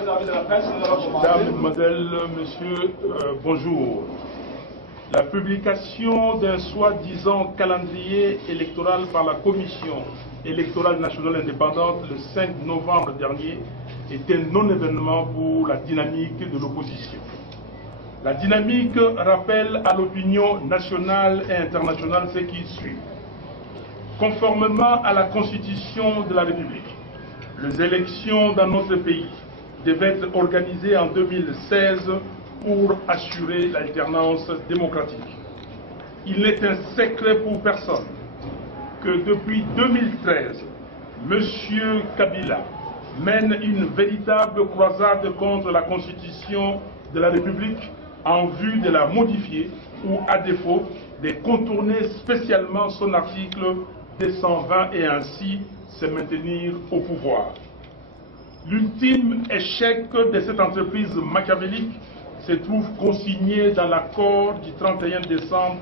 Mesdames, Mademoiselles, Messieurs, bonjour. La publication d'un soi-disant calendrier électoral par la Commission électorale nationale indépendante le 5 novembre dernier est un non-événement pour la dynamique de l'opposition. La dynamique rappelle à l'opinion nationale et internationale ce qui suit. Conformément à la Constitution de la République, les élections dans notre pays devaient être organisées en 2016 pour assurer l'alternance démocratique. Il n'est un secret pour personne que depuis 2013, M. Kabila mène une véritable croisade contre la Constitution de la République en vue de la modifier ou, à défaut, de contourner spécialement son article 220 et ainsi se maintenir au pouvoir. L'ultime échec de cette entreprise machiavélique se trouve consigné dans l'accord du 31 décembre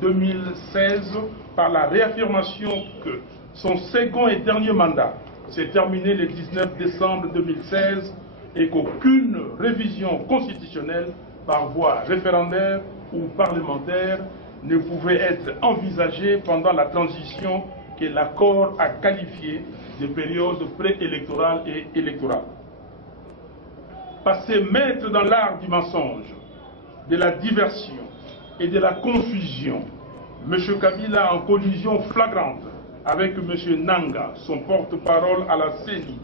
2016 par la réaffirmation que son second et dernier mandat s'est terminé le 19 décembre 2016 et qu'aucune révision constitutionnelle par voie référendaire ou parlementaire ne pouvait être envisagée pendant la transition que l'accord a qualifiée de période préélectorale et électorale. Passé maître dans l'art du mensonge, de la diversion et de la confusion, M. Kabila, en collusion flagrante avec M. Nanga, son porte-parole à la CENI,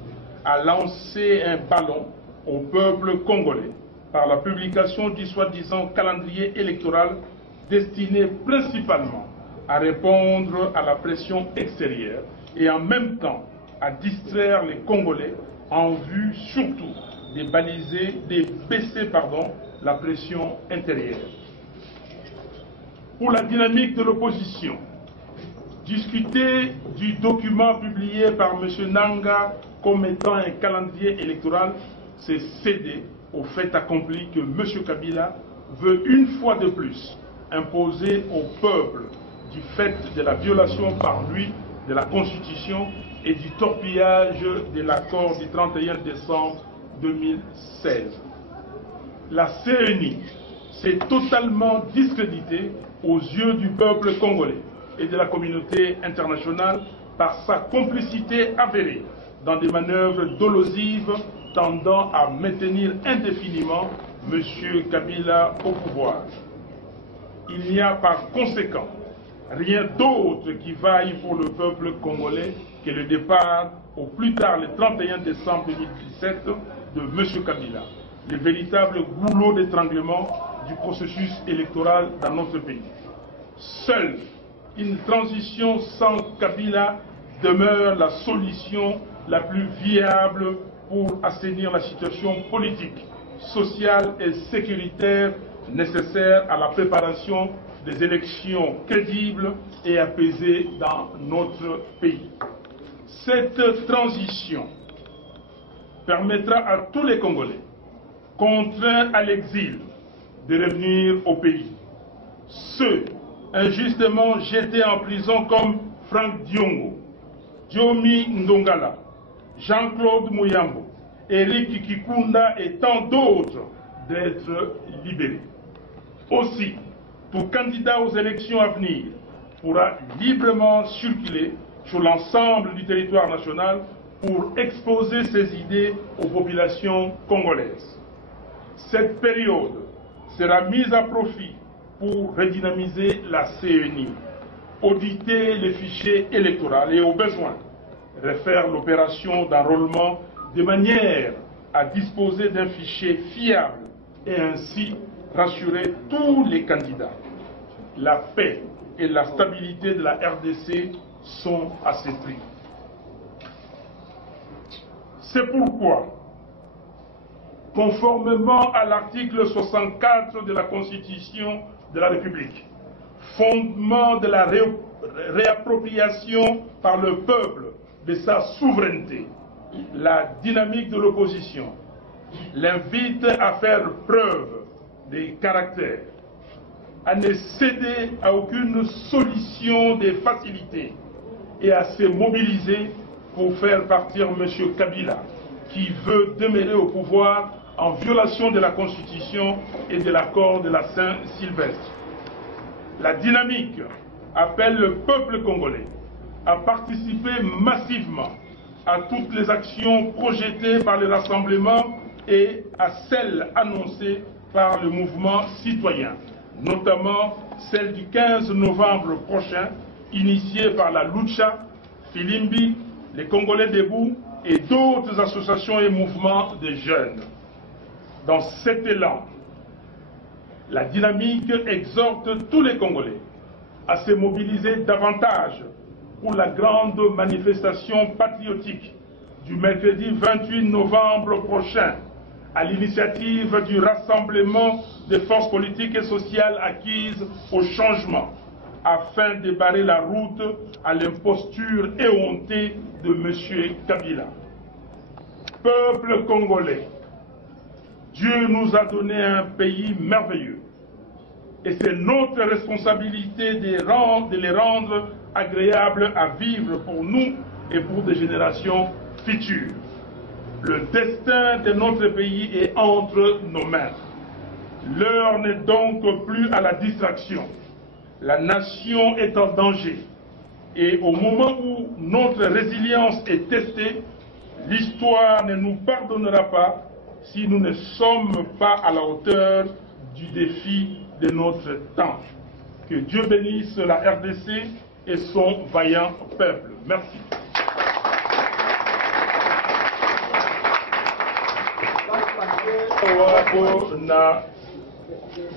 a lancé un ballon au peuple congolais par la publication du soi-disant calendrier électoral destiné principalement à répondre à la pression extérieure et en même temps à distraire les Congolais en vue surtout de baisser la pression intérieure. Pour la dynamique de l'opposition, discuter du document publié par M. Nanga comme étant un calendrier électoral, c'est céder au fait accompli que M. Kabila veut une fois de plus imposer au peuple du fait de la violation par lui de la Constitution et du torpillage de l'accord du 31 décembre 2016. La CENI s'est totalement discréditée aux yeux du peuple congolais et de la communauté internationale par sa complicité avérée dans des manœuvres dolosives tendant à maintenir indéfiniment M. Kabila au pouvoir. Il n'y a par conséquent rien d'autre qui vaille pour le peuple congolais que le départ, au plus tard le 31 décembre 2017, de M. Kabila, le véritable goulot d'étranglement du processus électoral dans notre pays. Seule une transition sans Kabila demeure la solution la plus viable pour assainir la situation politique, sociale et sécuritaire nécessaire à la préparation des élections crédibles et apaisées dans notre pays. Cette transition permettra à tous les Congolais, contraints à l'exil, de revenir au pays. Ceux injustement jetés en prison comme Franck Diongo, Diomi Ndongala, Jean-Claude Mouyambo, Eric Kikunda et tant d'autres d'être libérés. Aussi, tout candidat aux élections à venir pourra librement circuler sur l'ensemble du territoire national pour exposer ses idées aux populations congolaises. Cette période sera mise à profit pour redynamiser la CENI, auditer les fichiers électoraux et au besoin refaire l'opération d'enrôlement de manière à disposer d'un fichier fiable et ainsi rassurer tous les candidats. La paix et la stabilité de la RDC sont à ce prix. C'est pourquoi, conformément à l'article 64 de la Constitution de la République, fondement de la réappropriation par le peuple de sa souveraineté, la dynamique de l'opposition l'invite à faire preuve de caractère, à ne céder à aucune solution de facilité et à se mobiliser pour faire partir M. Kabila qui veut demeurer au pouvoir en violation de la Constitution et de l'accord de la Saint-Sylvestre. La dynamique appelle le peuple congolais à participer massivement à toutes les actions projetées par le Rassemblement et à celles annoncées par le mouvement citoyen, notamment celle du 15 novembre prochain, initiée par la Lucha, Filimbi, les Congolais debout et d'autres associations et mouvements de jeunes. Dans cet élan, la dynamique exhorte tous les Congolais à se mobiliser davantage pour la grande manifestation patriotique du mercredi 28 novembre prochain, à l'initiative du Rassemblement des forces politiques et sociales acquises au changement, afin de barrer la route à l'imposture éhontée de M. Kabila. Peuple congolais, Dieu nous a donné un pays merveilleux et c'est notre responsabilité de les rendre agréables à vivre pour nous et pour des générations futures. Le destin de notre pays est entre nos mains. L'heure n'est donc plus à la distraction. La nation est en danger. Et au moment où notre résilience est testée, l'histoire ne nous pardonnera pas si nous ne sommes pas à la hauteur du défi de notre temps. Que Dieu bénisse la RDC et son vaillant peuple. Merci. Na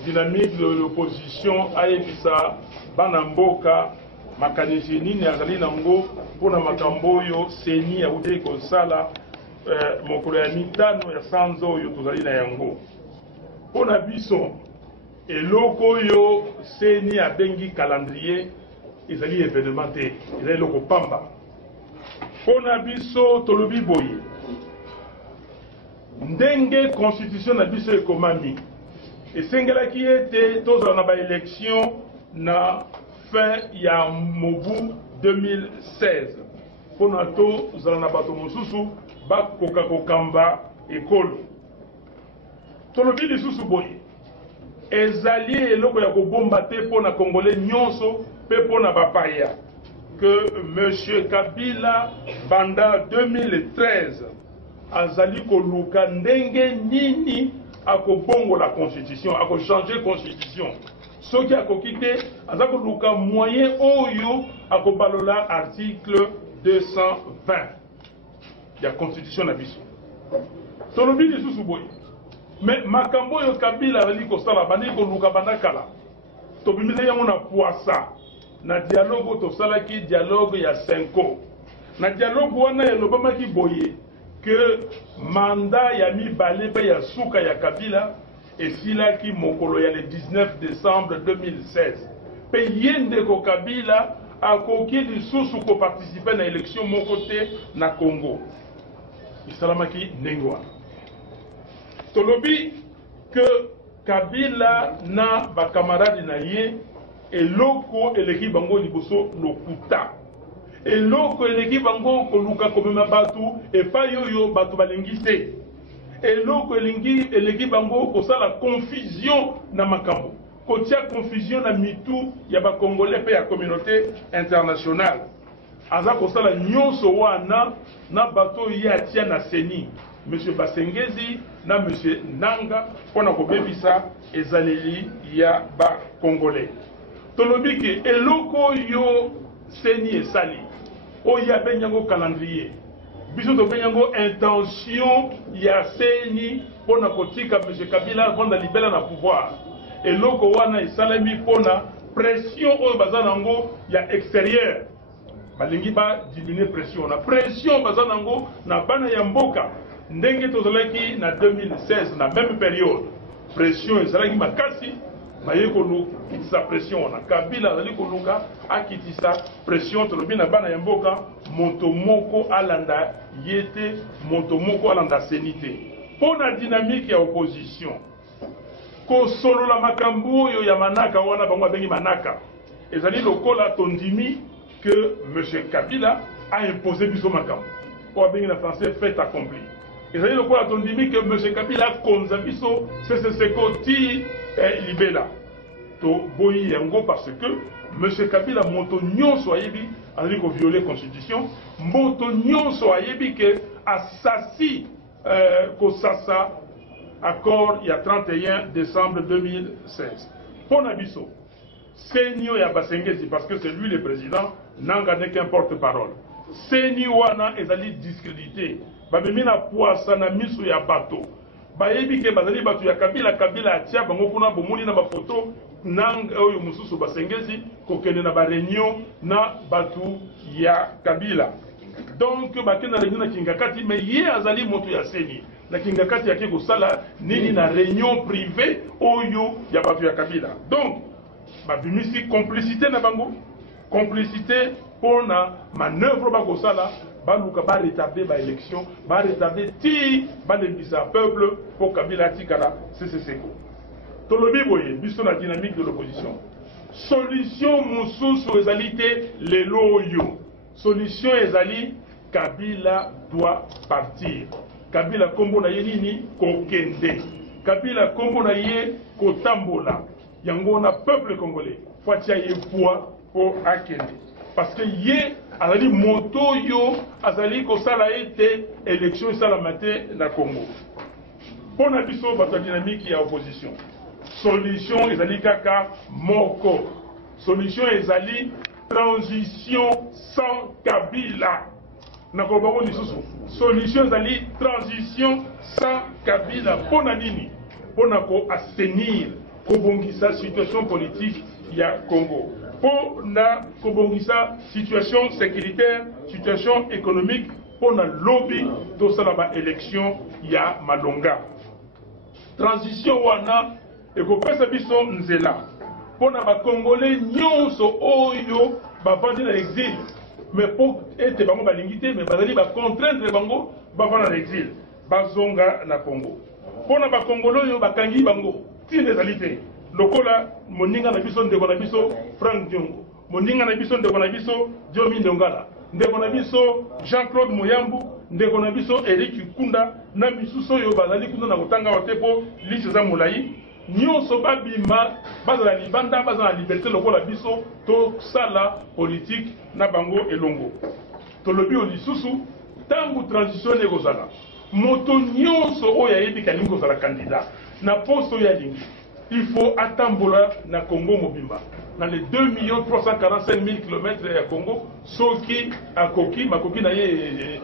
dynamique de l'opposition ayebisa bana mboka makanisi nini azali nango mpona makambo oyo seni awuteli kosala mokolo ya mitano ya sanza oyo tozali na yango. Mpona biso eloko oyo seni abengi calendrier ezali événement te, ezali eloko pamba. Mpona biso tolobi boye ndenge constitution na biso ekomami esengelaki ete tozala na baélection na fin ya mobu 2016 mpona tozala na bato mosusu bakoka kokamba ekolo. Tolobi lisusu boye ezali eloko ya kobomba te mpona congolais nyonso mpe mpona bapaya que M. Kabila banda 2013 azali koluka ndenge nini akobongo la constitution, akochanger constitution. Soki akoki te aza koluka moyen oyo akobalola article 220 ya constitution na biso. Tolobi lisusu boye mais makambo oyo Kabila azali kosala bandi koluka banda kala tobimisa yango na poisa na dialogue tosalaki dialogue ya 5 ans. Na dialogue wana elobamaki boye que mandat ya mibale pe ya suka ya Kabila esilaki mokolo ya le 19 décembre 2016 pe yende ko Kabila akoki lisusu ko participer na élection moko te na Congo. Isalamaki ndenge wana tolobi que Kabila na bakamaradi na ye eloko eleki bango liboso lokuta eloko eleki bango koluka komema batu epai oyo batu balingi te eloko eleki bango kosala confusion na makambo kotia confusion na mitu ya bakongolais mpe ya communauté internationale aza kosala nyonso wana na bato ye atia na seni M. Basengezi na M. Nanga mpona kobebisa ezaleli ya bakongolais. Tolobi ke eloko yo seni esali oyo abenyango calendrier biso tobenyango intention ya seni mpona kotika M. Kabila vanda libela na pouvoir. Eloko wana esalemi mpona pression oyo baza nango ya extérieur balingi ba diminuer pression na pression baza nango na bana ya mboka ndenge tozalaki na 2016 na même période pression ezalaki makasi baye kolukitisa pression wana Kabila azali koluka akitisa pression tolobi na bana ya mboka moto moko alanda yete moto moko alanda senite mpona dynamique ya opposition kosolola makambo oyo ya manaka wana bango abengi manaka ezali lokola tondimi que M. Kabila a imposé biso makambo oyo abengi na français fait accompli ezali lokola tondimi que M. Kabila akonza biso seseseko ti libela toboyi yango parce que M. Kabila moto nyonso ayebi azali kovioler constitution, moto nyonso ayebi ke asasi kosasa accord il y a 31 décembre 2016 pona biso senio ya basengezi parce que c'est lui le président nanga n'est qu'un porte-parole seni wana ezali discrédité babemi na poasa na miso ya bato bayebi ke bazali bato ya Kabila Kabila atia bango kuna bomoni na bafoto nanga oyo mususu basengezi kokende na ba réunion na bato ya Kabila donc bakenda réunion na Kingakati mais ye azali moto ya seni na Kingakati yake kosala nini na réunion privée oyo ya bato ya Kabila donc babimisi complicité na bango complicité pour na manœuvre bakosala baluka ba retarder ba élection ba retarder ti ba lebisa peuple pour Kabila tikala seseseko tolobi boye biso na dynamique de l'opposition solution mususu ezali te lelo oyo solution ezali Kabila doit partir Kabila kombo na ye nini kokende Kabila kombo na ye kotambola yango na peuple congolais fatia ye poids pour akende parce que ye azali moto yo azali kosala ete élection esalama te na Congo pona biso bato dynamique ya opposition solution ezali kaka moko solution ezali transition sans Kabila na koloba lisusu solution ezali transition sans Kabila pona nini pona ko assainir kobongisa situation politique ya Congo pona kobongisa situation sécuritaire situation économique pona lobby tosala ba élection ya malonga transition wana ekopesa biso nzela pona ba congolais nyonso oyo bavandi na exil mais po ete bango balingi te mais bazali ba contraindre bango bavanda na exil bazonga na Congo pona ba congolais oyo bakangi bango tine ezali te lokola moninga na biso ndeko na biso Frank Diongo moninga na biso ndeko na biso Diomi Ndongala ndeko na biso Jean-Claude Moyambu ndeko na biso Eric Kunda na misusu oyo bazali kuna na kotanga watepo liste za molai nyonso babima bazala libanda bazala liberté lokola biso to sala politique na bango elongo tolobi o lisusu tangu transition ekozala moto nyonso oyo ayebi kalingi kozala candidat na poste oyo alingi il faut atambola na Congo mobimba dans les 2 345 000 km ya Congo soki akoki makoki na ye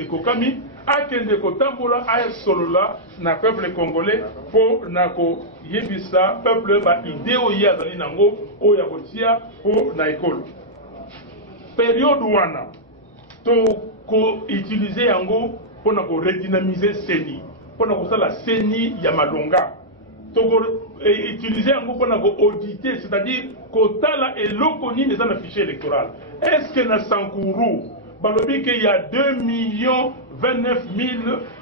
ekokami akende kotambola asolola na peuple congolais po na ko yebisa peuple ba idée oyo azali nango oyo akotia po na ekolo période wana to ko utiliser yango po na ko redynamiser seni po na ko sala seni ya malonga utiliser yango pour auditer, c'est-à-dire kotala eloko nini eza na fichier électoral. Est-ce que na Sankuru, balobi qu'il y a 2 029 000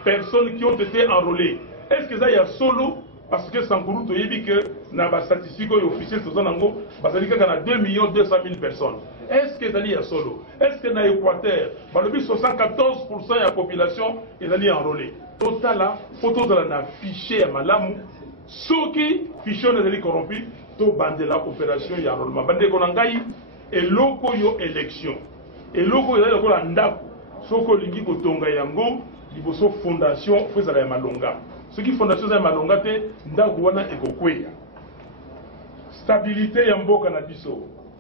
personnes qui ont été enrôlées. Est-ce que ça y a solo parce que Sankuru toyebi que na ba statistique officielle toza nango bazali kaka na 2 200 000 personnes. Est-ce que ça y a solo? Est-ce que na Équateur, balobi 74% de la population est enrôlée. Totala photo de la fichier ya malamu. Soki fichier ezali corrompu to bandela opération ya enrôlement bande ko ngai eloko yo élection eloko ezali ko ndako soko lingi ko tonga yango liboso fondation fezala ya malonga soki fondation za malonga te ndako wana ekokweya stabilité ya mboka na biso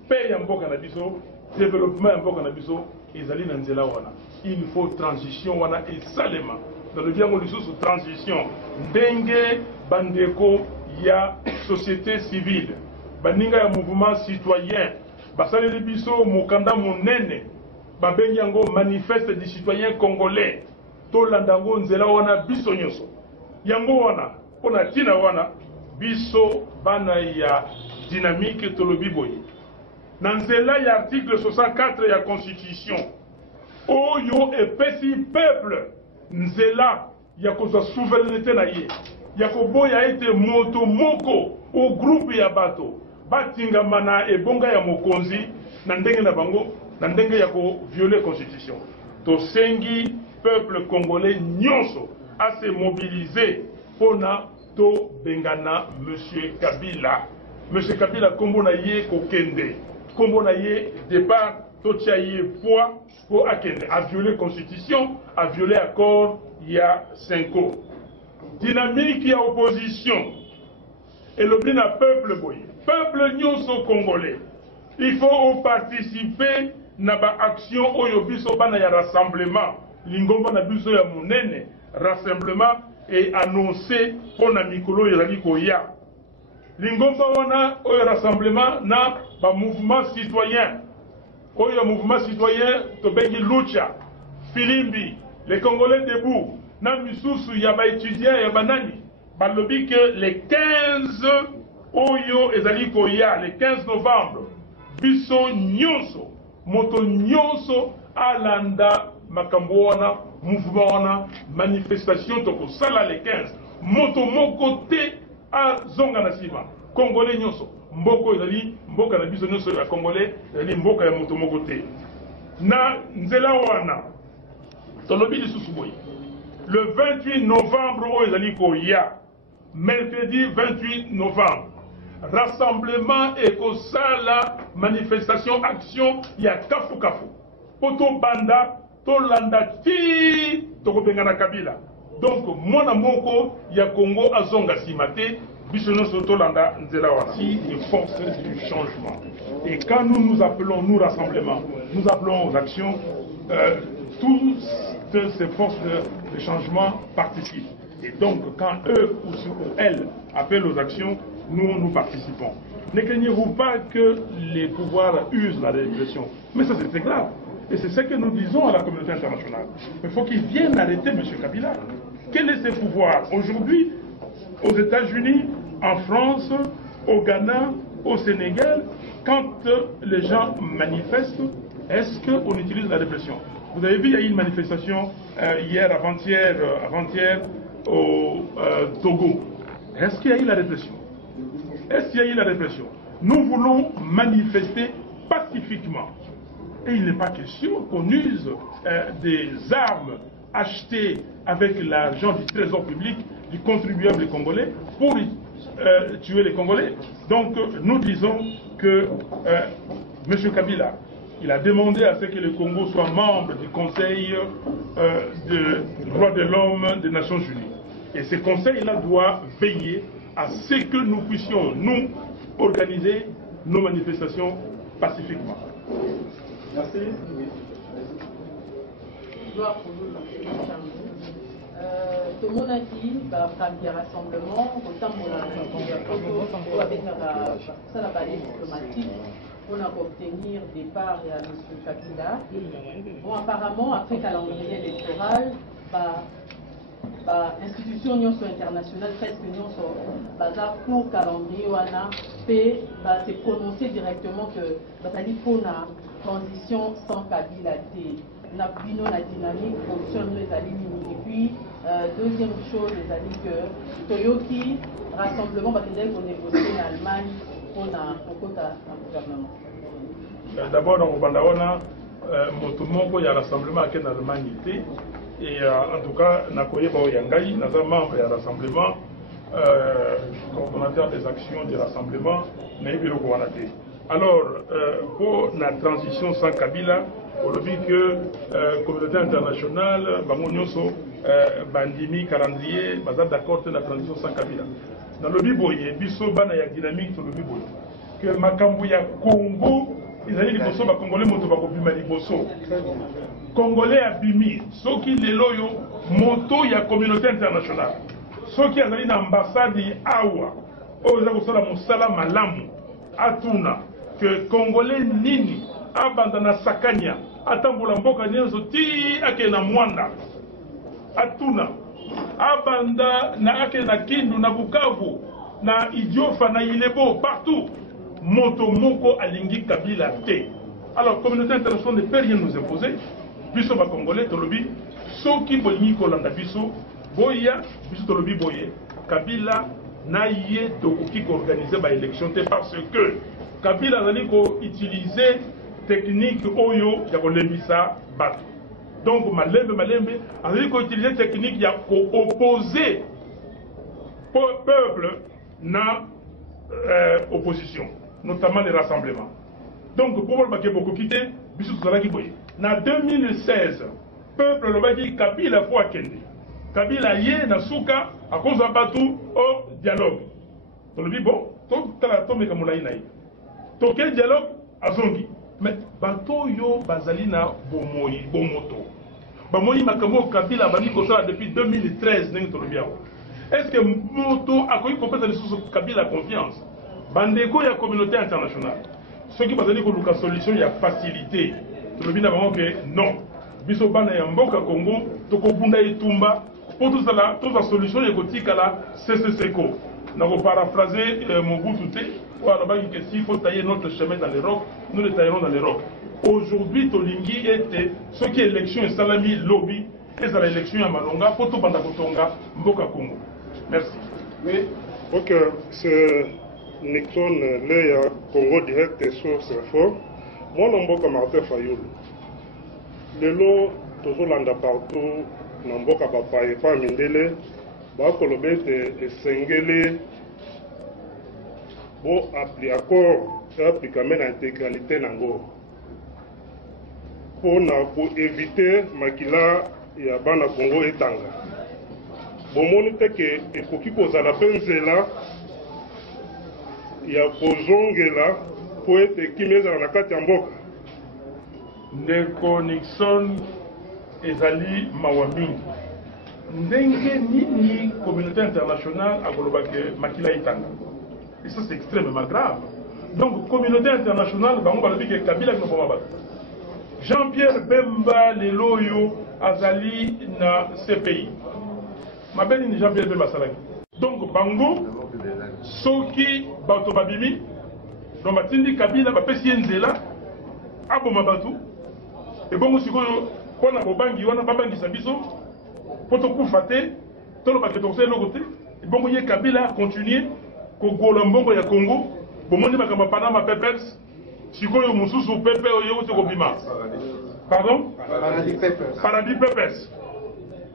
paix ya mboka na biso développement ya mboka na biso ezali na nzela wana il faut transition wana esalema dans le dialogue lisusu transition ndenge bandeko ya société civile baninga ya mouvement citoyen basaleli biso mokanda monene babengi yango manifeste du citoyen congolais tolanda ngo nzela wana biso nyonso yango wana pona tina wana biso bana ya dynamique tolobi boye na nzela ya article 64 ya constitution oyo epesi peuple nzela ya kozwa souveraineté na ye ya koboya ete moto moko o groupe ya bato batingama na ebonga ya mokonzi na ndenge na bango na ndenge ya ko violer constitution tosengi peuple congolais nyonso à se mobiliser pour to bengana M. Kabila. M. Kabila kombo na ye kokende, kombo na ye départ to tchaye poids pour akende, a violé la constitution, a violé l'accord il y a 5 ans. Dynamique il y a opposition et le bien peuple boye, peuple nyonso congolais. Il faut participer na ba action oyo biso bana ya rassemblement, lingomba na biso ya monene, rassemblement et annoncé pour na mikolo ezali koya. Lingomba wana oyo rassemblement na ba mouvement citoyen. Oyo mouvement citoyen to bengi lucha, Filimbi, les Congolais debout, na misusu ya ba étudiants ya banani, balobi que les 15 oyo ezali koya, le 15 novembre, biso nyonso, moto nyonso alanda makambo wana, mouvement wana, manifestation toko sala le 15, moto moko te a zonga na sima, Congolais nyonso, mboko ezali mboka na biso nyonso ya Congolais, ezali mboka ya moto moko te. Na nzela wana, tolobi lisusu boye, le 28 novembre oyo ezali koya, mercredi 28 novembre, rassemblement et kosala manifestation action ya kafu kafu poto banda to landa ti to bengana Kabila. Donc mona moko ya Congo azonga simate biso nyonso to landa nzela wana si les forces du changement. Et quand nous appelons nous rassemblement, nous appelons aux actions, toutes ces forces de changement participent. Et donc quand eux ou elles appellent aux actions, nous participons. Ne craignez-vous pas que les pouvoirs usent la répression? Mais ça c'est très grave. Et c'est ce que nous disons à la communauté internationale. Il faut qu'ils viennent arrêter M. Kabila. Quels sont ses pouvoirs? Aujourd'hui, aux États-Unis, en France, au Ghana, au Sénégal, quand les gens manifestent, est-ce qu'on utilise la répression? Vous avez vu, il y a eu une manifestation hier, avant-hier, au Togo. Est-ce qu'il y a eu la répression? Est-ce qu'il y a eu la répression? Nous voulons manifester pacifiquement. Et il n'est pas question qu'on use des armes achetées avec l'argent du trésor public, du contribuable congolais, pour tuer les Congolais. Donc nous disons que M. Kabila, il a demandé à ce que le Congo soit membre du Conseil des droits de l'homme des Nations Unies. Et ce conseil-là doit veiller à ce que nous puissions, nous, organiser nos manifestations pacifiquement. Merci. Tout le monde a dit, il y a rassemblement, autant avec la balai diplomatique, on a obtenir départ à M. Kabila. Bon, apparemment, après calendrier électoral, institution internationale presque bazar pour calendrier wana peut se prononcer directement que bazali pour la transition sans Kabila té na bino na dynamique fonction les alignes. Et puis deuxième chose les amis que Toyoki rassemblement bazali pour négocier en Allemagne pour na gouvernement. D'abord dans Bandawana moto moko ya rassemblement en Allemagne était. Et en tout cas, Nakoye Baoyangaï, nous sommes membres du rassemblement, coordonnateur des actions du rassemblement, Naïbiro Kouanate. Alors, pour la transition sans Kabila, on a vu que la communauté internationale, Bamonyoso, Bandimi, calendrier, basé d'accord sur la transition sans Kabila. Dans le Biboye, Bisso Banaya dynamique sur le Biboye, que Makambouya Congo, ils allaient dire que Congolais Motobako Bimaliboso. Congolais abimi, ceux qui les loyaux, moto ya communauté internationale, ceux qui ont l'ambassade Awa, Ozakousala Moussala Malamu, Atuna, que Congolais Nini, Abandana Sakanya, Atamboula Mboka Nyenzo Ti Akena Mwanda, Atuna, Abanda na Akena Kindu, na Bukavu, na Idiofa, na Ilebo, partout, Moto Moko Alingi Kabila Te. Alors, la communauté internationale ne peut rien nous imposer. Biso ba Congolais tolobi soki bolingi kolanda biso boya biso tolobi boye Kabila na ye tokoki organiser ba élection te parce que Kabila azali ko utiliser technique oyo ya kolembisa bato Donc, Malembe, on a utilisé technique pour opposer le peuple dans opposition, notamment les rassemblements. Donc, pour le beaucoup quitté, en 2016, le peuple le Kabila faut akende. Kabila yé na souka à cause de Batou au dialogue. Donc, le bon, tout à la tombe comme on donc, quel dialogue à Zongi. Mais Bato yo bazalina bomoyi, bomoto. Bamoyi makambo Kabila bani kosa depuis 2013 n'est est-ce que Moto a connu compétence sur Kabila confiance? Bandeko y a communauté internationale. Ceux qui bazali ko luka solution y a facilité. Tout le bien avant que non. Biso bana ya mboka Congo to ko bunda itumba pour toute la solution y kotika la CCCCO. N'a pas paraphrasé Mobutu Té. Que s'il faut tailler notre chemin dans les rocs, nous le taillerons dans les rocs. Aujourd'hui, Tolingi était ce qui est élection et salami lobby, et c'est l'élection à Malonga, pour tout Bandakotonga, Mboka Congo. Merci. Oui. Ok, c'est Nixon, le Congo direct et source fort. Moi, je suis Martin Fayoul. Le lot, toujours l'anda partout, Namboka Papa et pas Mindele, Bakolobete et Sengele. Bon, accord appliquer l'intégralité nango pour éviter makila ya bana Congo etanga. Bon, monite que ekoki kozala penzela ya kozongela pour être kimeza na kati ya mboka. Ndeko Nixon ezali mawaming. Ndenge nini communauté internationale akolobake makila etanga. Et ça, c'est extrêmement grave. Donc, communauté internationale, Kabila Jean-Pierre Bemba, Leloyo, Azali, na CPI. Ma belle ni Jean-Pierre Bemba Salagi. Donc, Bango, Soki, Bato Babimi, donc Matindi Kabila, Bapesi Nzela, Abo Mabatu, et bon, si on a Bobangi, on a Babangi Sabiso, Potokou Fate, Tolo Baketokse, Logote, et bon, Kabila continue. Kogola mbongo ya Congo, bomoni makamba Panama Papers, sikoyo mususu pepe oyo ko bima. Pardon? Paradis Papers.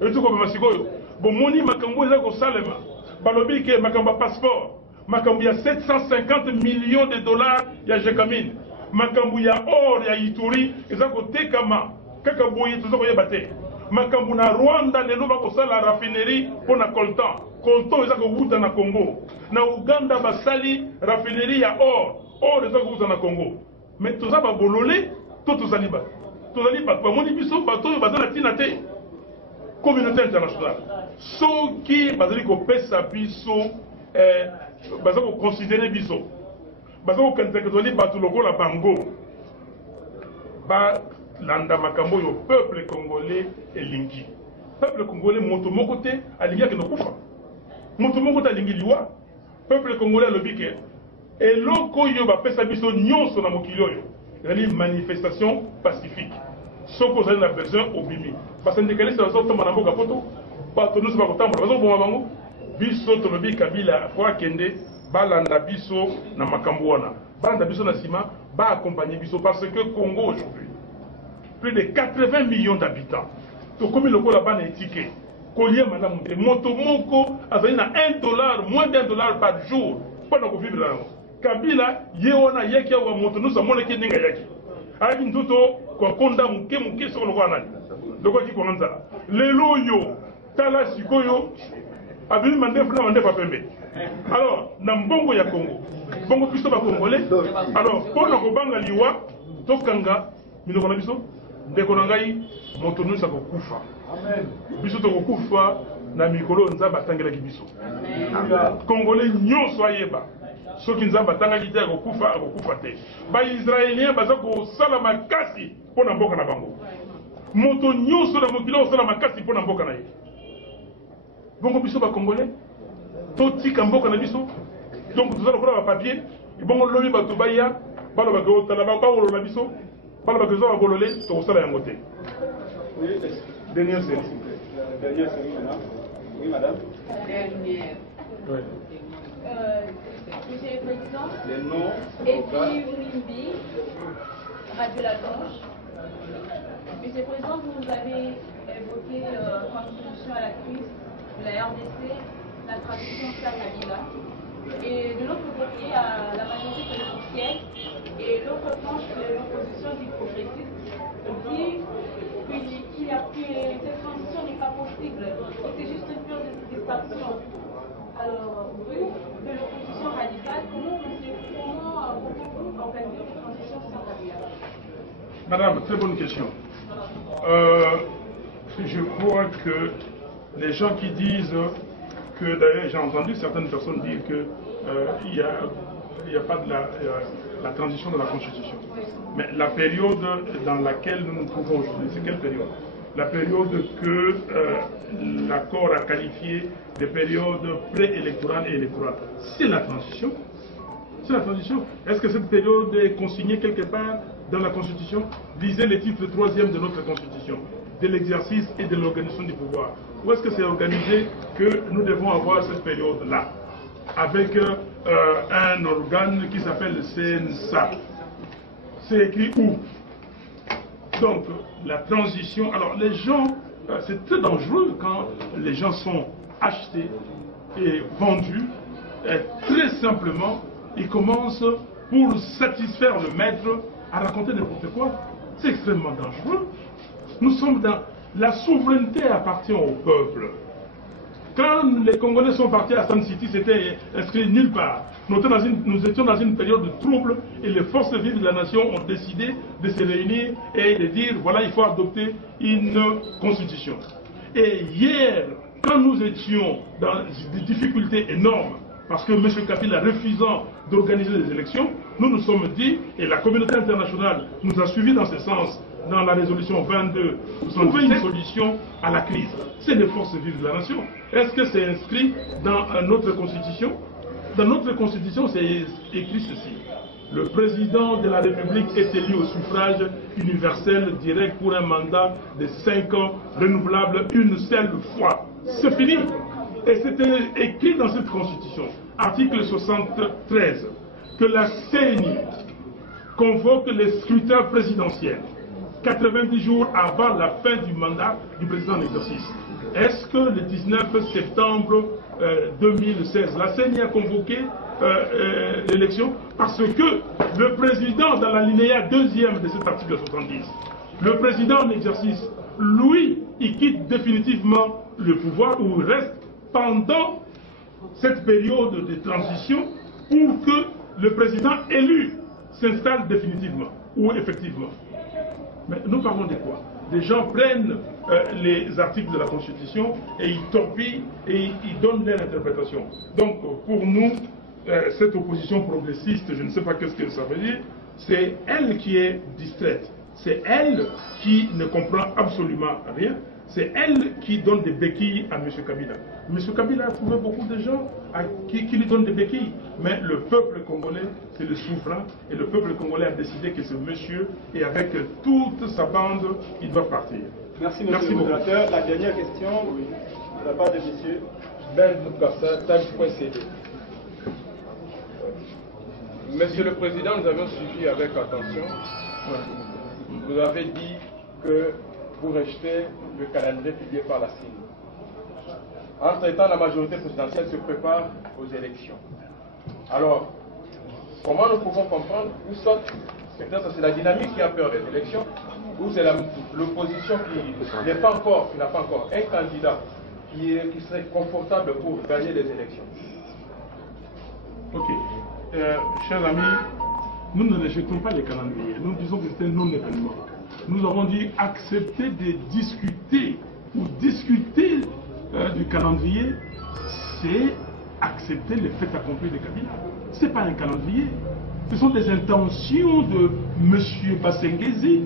Eto ko bima sikoyo. Bomoni makambo eza ko salema. Balobi ke makamba passeport, makambo ya 750 millions de dollars ya Jekamine. Makambo ya or ya Ituri eza ko tekama. Kaka boye tuzo ko yebate. Makambo na Rwanda lelo ba ko sala raffinerie pona coltan. Coltan eza ko wuta na Congo. Na Uganda basali raffinerie ya or eza ko wuta na Congo. Mais tout ça ba bololé, tout ça liba. Tout ça liba pa moni biso bato bazala tina te. Communauté internationale. Ceux qui bazali ko pesa biso bazali ko considérer biso. Bazali ko kantekazoli bato lokola bango. Ba landa makambo yo peuple congolais et lingi. Peuple congolais moto mokote alingi ke no kufa. Moto mokote alingi liwa. Peuple congolais le biké. Et loko yo ba pesa biso nyonso na mokili yo. Yani manifestation pacifique. Soko zali na besoin obimi. Parce que ndekali ça zo toma na mboka poto. Bato nous ba kotambola bazo boma bango. Biso to lobi Kabila kwa kende balanda biso na makambo wana. Balanda biso na sima ba accompagner biso parce que Congo aujourd'hui plus de 80 millions d'habitants. Donc, comme le là-bas est ticket, collier madame, moto moko, azali na $1, moins d'$1 par jour, pendant qu'on vivre là. Kabila, yeona yeki wa moto, nous sommes qui n'enga yaki. Aïe ndoto, kwa konda muke sur le roi. Donc, quoi qui konanza. Lelo yo, tala sikoyo, abili mande pa pembe. Alors, na mbongo ya Congo, bongo pisto ba congolais. Alors, pendant qu'on banga liwa, tokanga, minoko na biso. Ndeko na ngai moto nusa kokufa. Amen. Biso to kokufa na mikolo nzamba atangela ki biso. Amen. Congolais nyonso ayeba. Soki nzamba atanga ki te kokufa te. Ba Israélien baza ko sala makasi pona mboka na bango. Moto nyonso na mokilo sala makasi pona mboka na ye. Bongo biso ba Congolais to tika mboka na biso. Donc tozala ko ba papier, bongo lobi ba to baya, balo ba ko tala ba ko na biso. Pas le besoin de voler, tu as ça à côté. Oui, dernière série. Dernière série, madame. Oui, madame. Dernière. Oui. Monsieur le Président. Les noms. Et puis Wimbi, Radio La Blanche. Monsieur le Président, vous avez évoqué comme solution à la crise de la RDC la transition sans Kabila. Et de l'autre côté, il y a la majorité présidentielle et l'autre tranche de l'opposition du progressiste dit que cette transition n'est pas possible et c'est juste une pure distraction. Alors, vous, de l'opposition radicale, comment organiser cette transition sans Kabila? Madame, très bonne question. Je crois que les gens qui disent que, d'ailleurs j'ai entendu certaines personnes dire qu'il n'y a pas de la transition de la Constitution. Mais la période dans laquelle nous nous trouvons aujourd'hui, c'est quelle période? La période que l'accord a qualifiée de période préélectorale et électorale. C'est la transition. C'est la transition. Est-ce que cette période est consignée quelque part dans la Constitution? Lisez le titre 3e de notre Constitution, de l'exercice et de l'organisation du pouvoir. Où est-ce que c'est organisé que nous devons avoir cette période-là? Avec un organe qui s'appelle le CNSA. C'est écrit où? Donc, la transition. Alors, les gens, c'est très dangereux quand les gens sont achetés et vendus. Et très simplement, ils commencent, pour satisfaire le maître, à raconter n'importe quoi. C'est extrêmement dangereux. Nous sommes dans... La souveraineté appartient au peuple. Quand les Congolais sont partis à Sun City, c'était inscrit nulle part. Nous étions dans une période de trouble et les forces vives de la nation ont décidé de se réunir et de dire voilà, il faut adopter une constitution. Et hier, quand nous étions dans des difficultés énormes, parce que M. Kabila refusant d'organiser des élections, nous nous sommes dit, et la communauté internationale nous a suivis dans ce sens, dans la résolution 22, nous avons trouvé une solution à la crise. C'est les forces vives de la nation. Est-ce que c'est inscrit dans notre constitution? Dans notre constitution, c'est écrit ceci. Le président de la République est élu au suffrage universel direct pour un mandat de 5 ans, renouvelable une seule fois. C'est fini. Et c'était écrit dans cette constitution, article 73, que la CENI convoque les scrutins présidentiels 90 jours avant la fin du mandat du président en exercice. Est-ce que le 19 septembre 2016, la CENI a convoqué l'élection? Parce que le président, dans l'alinéa 2e de cet article 70, le président en exercice, lui, il quitte définitivement le pouvoir ou reste pendant cette période de transition pour que le président élu s'installe définitivement ou effectivement. Mais nous parlons de quoi? Les gens prennent les articles de la Constitution et ils torpillent et ils donnent leur interprétation. Donc pour nous, cette opposition progressiste, je ne sais pas qu'est-ce que ça veut dire, c'est elle qui est distraite. C'est elle qui ne comprend absolument rien. C'est elle qui donne des béquilles à M. Kabila. M. Kabila a trouvé beaucoup de gens qui lui donnent des béquilles. Mais le peuple congolais, c'est le souverain. Et le peuple congolais a décidé que ce monsieur, et avec toute sa bande, il doit partir. Merci, monsieur le modérateur. La dernière question, de la part de monsieur Ben Boukassa, Monsieur le Président, nous avons suivi avec attention. Vous avez dit que vous rejetez le calendrier publié par la CENI. Entre-temps, la majorité présidentielle se prépare aux élections. Alors, comment nous pouvons comprendre, ou soit peut-être c'est la dynamique qui a peur des élections, ou c'est l'opposition qui n'a pas encore un candidat qui serait confortable pour gagner les élections? Ok. Chers amis, nous ne rejetons pas les calendriers. Nous disons que c'est un non-événement. Nous avons dit accepter de discuter ou discuter du calendrier, c'est accepter le fait accompli de Kabila. Ce n'est pas un calendrier. Ce sont des intentions de M. Bassengezi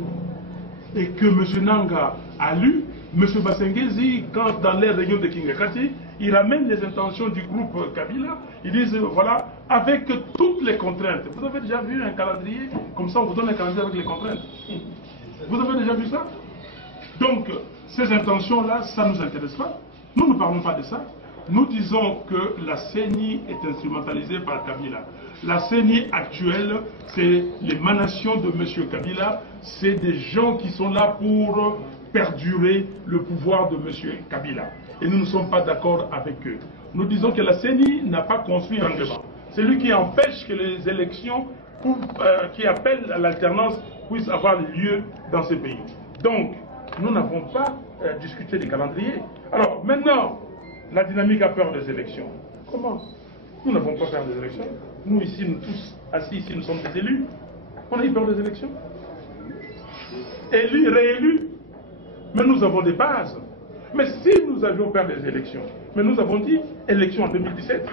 et que M. Nanga a lu. M. Bassengezi, quand dans les réunions de Kingakati, il ramène les intentions du groupe Kabila. Ils disent, voilà, avec toutes les contraintes. Vous avez déjà vu un calendrier? Comme ça, on vous donne un calendrier avec les contraintes. Vous avez déjà vu ça? Donc, ces intentions-là, ça ne nous intéresse pas. Nous ne parlons pas de ça. nous disons que la CENI est instrumentalisée par Kabila. La CENI actuelle, c'est l'émanation de M. Kabila, c'est des gens qui sont là pour perdurer le pouvoir de M. Kabila. Et nous ne sommes pas d'accord avec eux. Nous disons que la CENI n'a pas construit un débat. C'est lui qui empêche que les élections, qui appellent à l'alternance, puissent avoir lieu dans ce pays. Donc, nous n'avons pas discuté des calendriers. Alors, maintenant, la dynamique a peur des élections. Comment? Nous n'avons pas peur des élections. Nous, ici, nous tous assis ici, nous sommes des élus. On a eu peur des élections. Élus, réélus. Mais nous avons des bases. Mais si nous avions peur des élections, mais nous avons dit élections en 2017.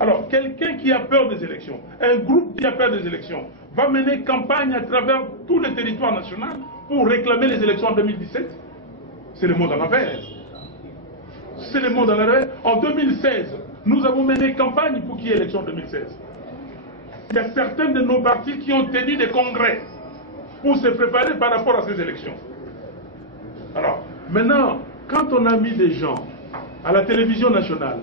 Alors, quelqu'un qui a peur des élections, un groupe qui a peur des élections, va mener campagne à travers tout le territoire national pour réclamer les élections en 2017. C'est le monde à l'envers. C'est le monde à l'envers. En 2016, nous avons mené campagne pour qu'il y ait élection en 2016. Il y a certains de nos partis qui ont tenu des congrès pour se préparer par rapport à ces élections. Alors, maintenant, quand on a mis des gens à la télévision nationale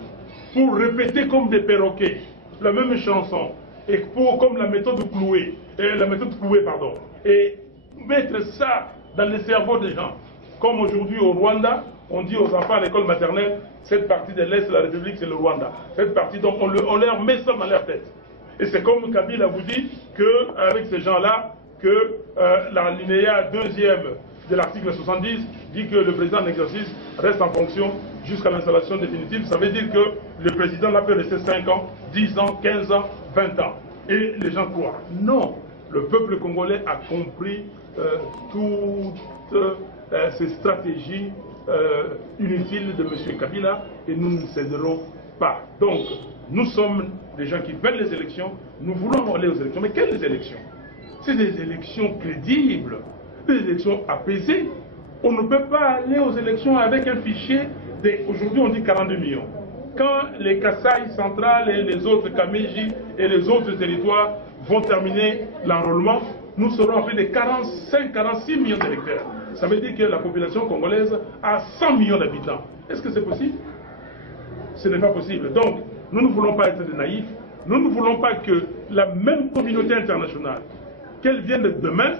pour répéter comme des perroquets la même chanson, et comme la méthode Cloué, et mettre ça dans le cerveau des gens, comme aujourd'hui au Rwanda, on dit aux enfants à l'école maternelle, cette partie de l'Est de la République, c'est le Rwanda. Cette partie, donc, on leur met ça dans leur tête. Et c'est comme Kabila vous dit qu'avec ces gens-là, que la linéa 2e de l'article 70 dit que le président en exercice reste en fonction jusqu'à l'installation définitive. Ça veut dire que le président là peut rester 5 ans, 10 ans, 15 ans, 20 ans. Et les gens croient. Non, le peuple congolais a compris toutes ces stratégies inutiles de M. Kabila et nous ne céderons pas. Donc, nous sommes des gens qui veulent les élections, nous voulons aller aux élections. Mais quelles élections? C'est des élections crédibles, des élections apaisées. On ne peut pas aller aux élections avec un fichier aujourd'hui on dit 42 millions. Quand les Kasaï centrales et les autres Kameji et les autres territoires vont terminer l'enrôlement, nous serons à plus de 45-46 millions d'électeurs. Ça veut dire que la population congolaise a 100 millions d'habitants. Est-ce que c'est possible? Ce n'est pas possible. Donc, nous ne voulons pas être des naïfs. Nous ne voulons pas que la même communauté internationale, qu'elle vienne demain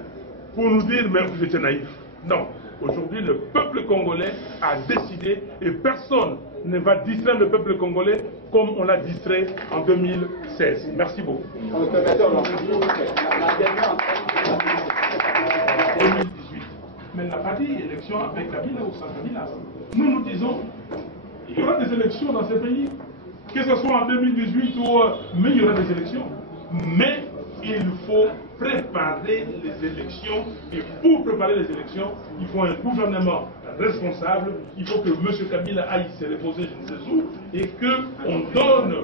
pour nous dire « mais vous étiez naïfs ». Non. Aujourd'hui, le peuple congolais a décidé et personne ne va distraire le peuple congolais comme on l'a distrait en 2016. Merci beaucoup. 2018. Mais il n'a pas dit élection avec Kabila ou sans Kabila. Nous disons il y aura des élections dans ce pays, que ce soit en 2018 ou... mais il y aura des élections. Mais il faut préparer les élections et pour préparer les élections, il faut un gouvernement responsable, il faut que M. Kabila aille se reposer je ne sais où et qu'on donne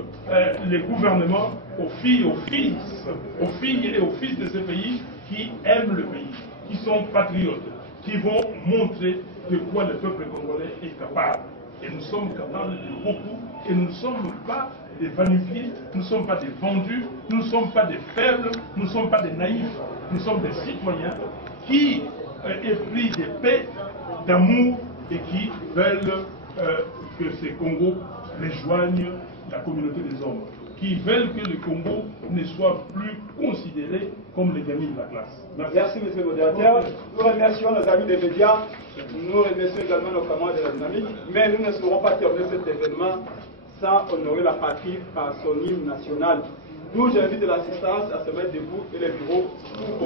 les gouvernements aux filles et aux fils de ce pays qui aiment le pays, qui sont patriotes, qui vont montrer de quoi le peuple congolais est capable. Et nous sommes capables de beaucoup et nous ne sommes pas des vanifiés, nous ne sommes pas des vendus, nous ne sommes pas des faibles, nous ne sommes pas des naïfs, nous sommes des citoyens qui épris de paix, d'amour et qui veulent que ces Congos rejoignent la communauté des hommes, qui veulent que le Congo ne soit plus considéré comme les gamins de la classe. Merci, monsieur le modérateur. Nous remercions nos amis des médias, nous remercions également nos camarades de la dynamique, mais nous ne saurons pas terminer cet événement sans honorer la patrie par son hymne national. D'où j'invite l'assistance à se mettre debout et les bureaux pour